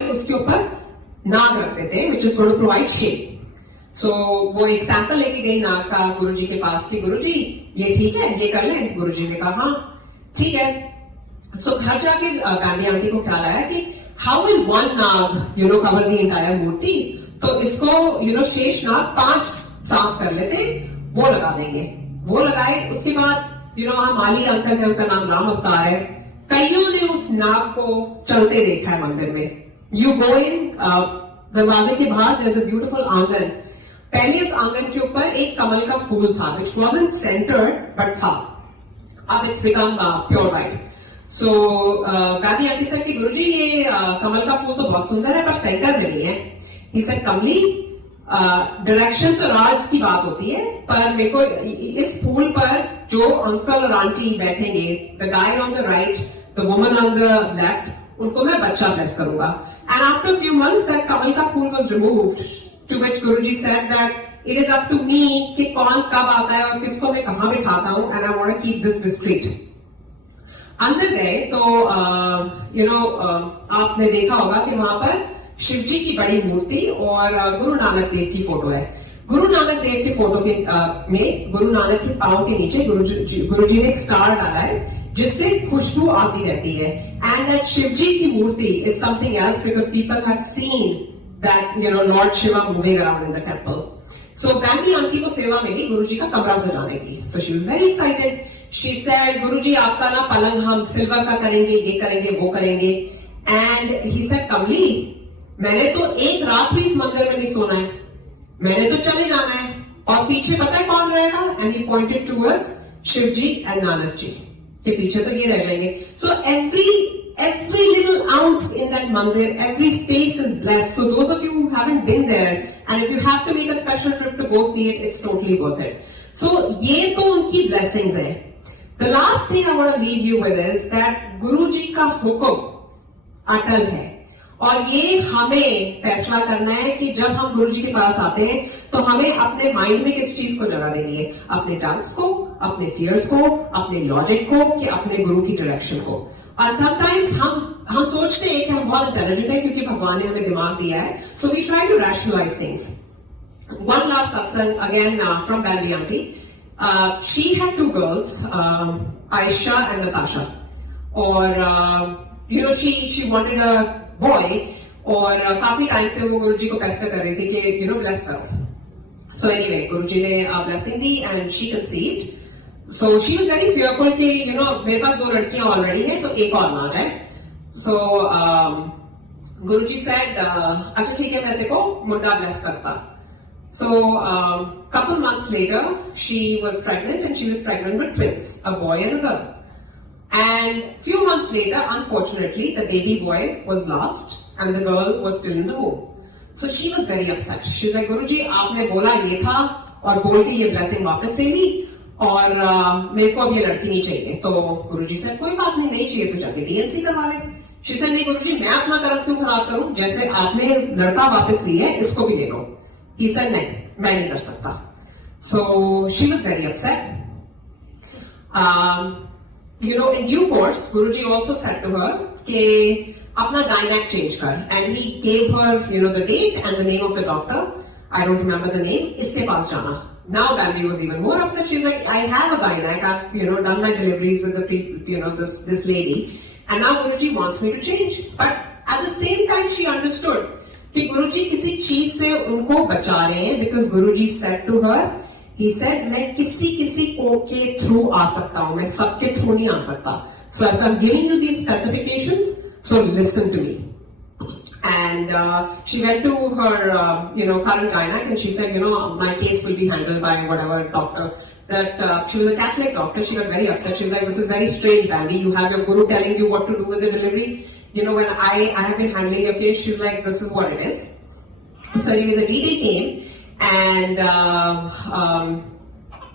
उसके ऊपर नाग रखते थे which is going to provide shape. So वो एक सैंपल लेके गई नाग का गुरुजी के पास कि गुरुजी ये ठीक है, ये कर ले. गुरुजी ने कहा हाँ ठीक है. सो घर जाके गांधी आंटी को ख्याल आया कि हाउ विल वन नाग कवर दी एंटायर मूर्ति. तो इसको शेष नाग 5 साफ कर लेते, वो लगा देंगे. वो लगाए. उसके बाद वहां माली अंकल है, उनका नाम राम अवतार है. कईयों ने उस नाग को चलते देखा है मंदिर में. यू गो इन, दरवाजे के बाहर देयर इज अ ब्यूटीफुल आंगन. पहले उस आंगन के ऊपर एक कमल का फूल था विच वाज़न्ट सेंटर्ड बट था. अब it's become pure white. So Gandhi aunty sir की गुरुजी ये कमल का फूल तो बहुत सुंदर है पर सेंटर में नहीं है. ही सेड कमली डायरेक्शन तो राज की बात होती है, पर मेरे को इस फूल पर जो अंकल और आंटी बैठेंगे, the guy on the right, the woman on the left, उनको मैं बच्चा ब्लेस करूंगा. And after few months that कमल का फूल was removed, to which Guruji said that it is up to me कि कौन कब आता है और किसको मैं कहां बिठाता हूं, and I want to keep this discreet. अंदर गए तो आपने देखा होगा कि वहां पर शिव जी की बड़ी मूर्ति और गुरु नानक देव की फोटो है. गुरु नानक देव की फोटो के में गुरु नानक के पांव के नीचे गुरुजी ने एक स्टार डाला है जिससे खुशबू आती रहती है. एंड दैट शिव जी की मूर्ति is something else because people have seen that lord Shiva moving around in the temple. So Gandhi aunty को सेवा मिली गुरुजी का कमरा सजाने की. So she was very excited. She said Guruji आपका ना पलंग हम सिल्वर का करेंगे, ये करेंगे, वो करेंगे. एंड ही सेड कमली मैंने तो एक रात भी इस मंदिर में नहीं सोना है, मैंने तो चले जाना है. और पीछे पता है कौन रहेगा? And he pointed towards Shiv ji and Nanak ji के पीछे तो ये रह जाएंगे. सो every little ounce in that mandir, every space is blessed. So those of you who haven't been there, and if you have to make a special trip to go see it, it's totally worth it. So ये तो उनकी blessings है. The last thing I want to leave you with is that गुरु जी का हुक्म अटल है. और ये हमें फैसला करना है कि जब हम गुरु जी के पास आते हैं तो हमें अपने माइंड में किस चीज को जगह देनी है. अपने डाउट्स को, अपने फियर्स को, अपने लॉजिक को, कि अपने गुरु की डायरेक्शन को. और समटाइम्स हम सोचते हैं कि हम बहुत इंटेलिजेंट है क्योंकि भगवान ने हमें दिमाग दिया है. So we try to rationalise things. One last satsang again from Gandhi aunty. She had 2 girls, Ayesha and Natasha. और शी वांटेड अ बॉय. और काफी टाइम से वो गुरुजी को पेस्टर कर रही थी कि ब्लेस करो. सो एनीवे गुरुजी ने blessing the and she conceived. So she was very fearful कि मेरे पास 2 लड़कियां ऑलरेडी हैं तो एक और ना जाए. सो गुरुजी सेड अच्छा ठीक है मैं तेरे को मुंडा ब्लेस करता. सो couple months later she was pregnant and she was pregnant with twins, a boy and a girl. And few months later, unfortunately, the baby boy was lost and the girl was still in the womb. So she was very upset. She was like, Guruji, आपने बोला ये था और बोल के ये blessing वापस दे दी और मेरे को अब ये लड़की नहीं चाहिए. तो गुरुजी से कोई बात नहीं चाहिए तो जाके DNC करवा ले. She said, नहीं गुरुजी मैं अपना कर्म क्यों खराब करूं, जैसे आपने लड़का वापस दिया है इसको भी ले लो. He said, नहीं मैं नहीं कर सकता. So she was very upset. In due course, Guruji also said to her कि अपना gynac change कर, and he gave her, the date and the name of the doctor. I don't remember the name. इसके पास जाना. Now Bambi was even more upset. She's like, I have a gynac. I've, done my deliveries with this lady, and now Guruji wants me to change. But at the same time, she understood कि गुरुजी किसी चीज से उनको बचा रहे हैं, because Guruji said to her, he said मैं किसी को के थ्रू आ सकता हूं, मैं सबके थ्रू नहीं आ सकता. So as I'm giving you these specifications, so listen to me. And she went to her current gynac and she said, my case will be handled by whatever doctor. That she was a Catholic doctor. She got very upset. She was like, this is very strange, Bambi. You have your guru telling you what to do with the delivery. When I have been handling your case, she's like, this is what it is. So anyway, the DD came and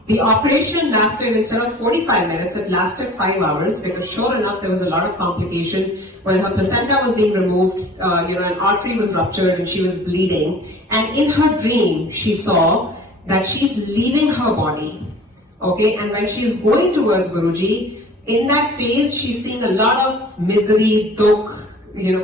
the operation lasted, instead of 45 minutes, it lasted 5 hours because sure enough, there was a lot of complication. When her placenta was being removed, an artery was ruptured and she was bleeding. And in her dream, she saw that she's leaving her body. Okay, and when she is going towards Guruji, in that phase, she's seeing a lot of misery, dukh,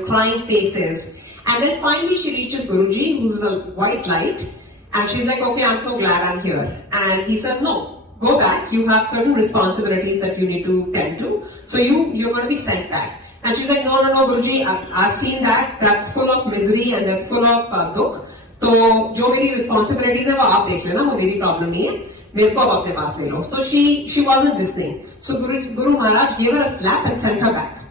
crying faces. And then finally she reaches Guruji, who's a white light, and she's like, okay, I'm so glad I'm here. And he says, no, go back. You have certain responsibilities that you need to tend to. So you're going to be sent back. And she's like, no, Guruji, I've seen that. That's full of misery and that's full of dukh. तो जो मेरी responsibilities है वो आप देख लेना, वो मेरी problem नहीं है, मेरे को अब अपने पास ले लो. So she wasn't listening. So Guru Maharaj gave her a slap and sent her back.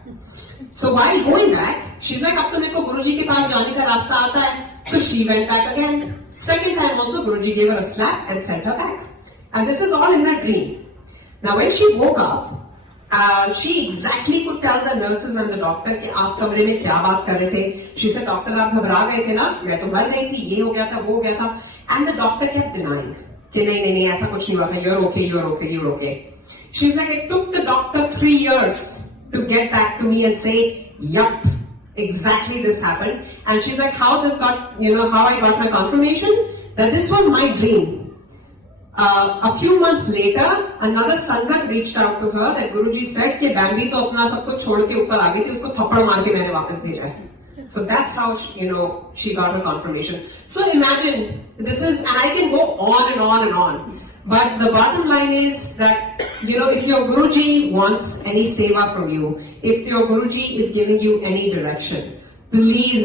So while going back, she's like, अब तो मेरे को गुरुजी के पास जाने का रास्ता आता है. So she went back again. Second time also Guruji gave her a slap and sent her back. And this is all in her dream. Now when she woke up, she exactly could tell the nurses and the doctor कि आप कमरे में क्या बात कर रहे थे. She said, doctor आप घबरा गए थे ना, मैं तो मर गई थी, ये हो गया था, वो हो गया था. And the doctor kept denying कि नहीं ऐसा कुछ नहीं हुआ था, you're okay. She's like, it took the doctor 3 years to get back to me and say, yup, exactly this happened. And she's like, how I got my confirmation that this was my dream. A few months later, another Sangat reached out to her that Guruji said कि Bambi तो अपना सब कुछ छोड़ के ऊपर आ गई थी, उसको थप्पड़ मार के मैंने वापस भेजा है. So that's how she got her confirmation. So imagine this is, and I can go on and on and on. But the bottom line is that if your Guruji wants any seva from you, if your Guruji is giving you any direction, please